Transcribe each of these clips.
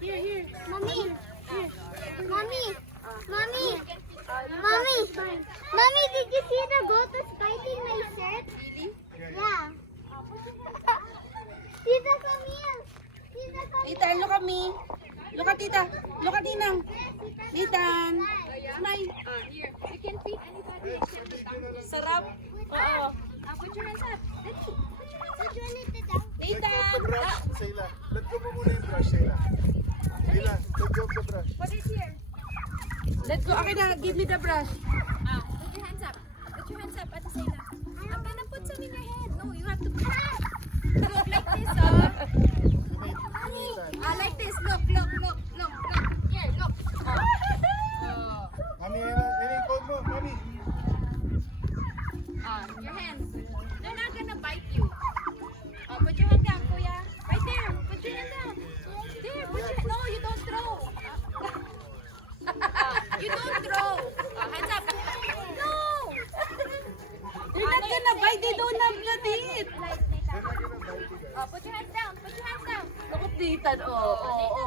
Here. Mommy. Mommy. Mommy. Mommy. Mommy, did you see the goat that's biting my shirt? Yeah. Tita, come here. Tita, come here. Ethan, look at me. Look at Tita. Look at Tinang. Ethan. Smile. Here. You can feed anybody except the donkey. Sarap. Oo. Put your hands up. Daddy, put your hands up. Which one is the dog? Ethan. Brush, Sayla. Let go mo muna yung brush, Sayla. Sayla, let go of the brush. What is here? Let's go. Okay na. Give me the brush. Put your hands up. Put your hands up at the same time. I'm gonna put some in your head. No, you have to put look like this, like this. Look. Here, look. Mami, yan yung code mo, Mami. Your hands. They're not gonna bite you. Put your hand down, Kuya. Right there. Put your hand down. There. No, you don't throw. You don't throw. Hands up. No. They're not gonna bite. They don't have the teeth. Put your hands down. Put your hands down. Look at Nathan. Oh.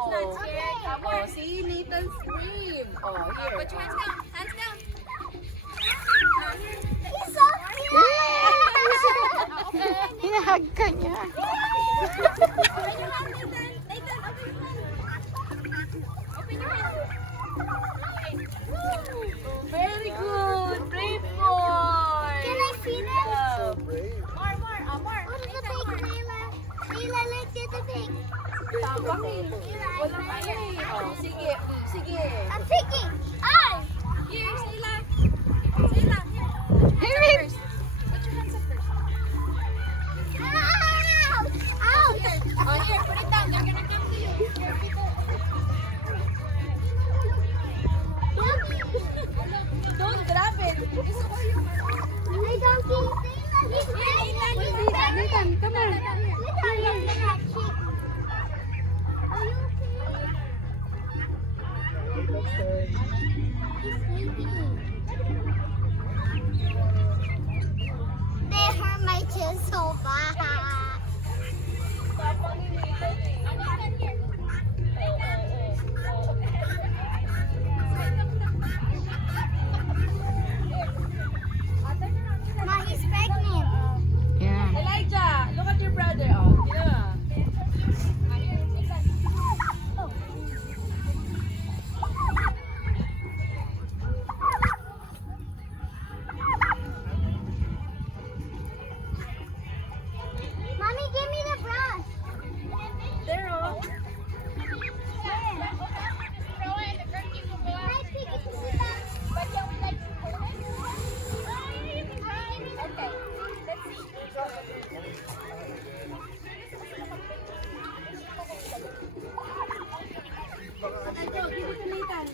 Nathan's not scared. Come Oh, on. see? Nathan scream. Oh, here. Put your hands down. Hands down. He's so cute. Hinahag ka niya. Open your hand, Nathan. Nathan, open your hand. Open your hand. Very good. Brave boy. Can I see them? Wow. Brave. More. What is the pig, Layla? Layla, let's get the pig. Tama eh. Walang ano eh. Oh, sige. Sige. I'm picking. Oh! Here, Sayla. Sayla, here. Hands up first. Put your hands up first. Ow! Ow! Here. Here, put it down. They're gonna come to you. Here, people. Don't grab it. Gusto ko yung I don't see. He's very Nathan, come on. Look how you look at cheek. Are you okay? He's sleeping. They hurt my chin so bad. Ma, he's pregnant. Elijah, look at your brother. Oh, yeah. Mommy, give me the brush. There, oh. Can I pick it with that? Ito, give it to Nathan.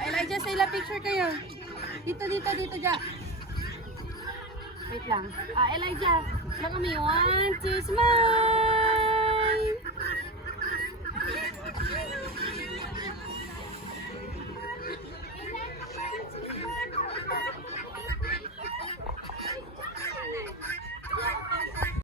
Elijah, Sayla, picture kayo. Dito, dyan. Wait lang. Elijah, look at me. 1, 2, smile!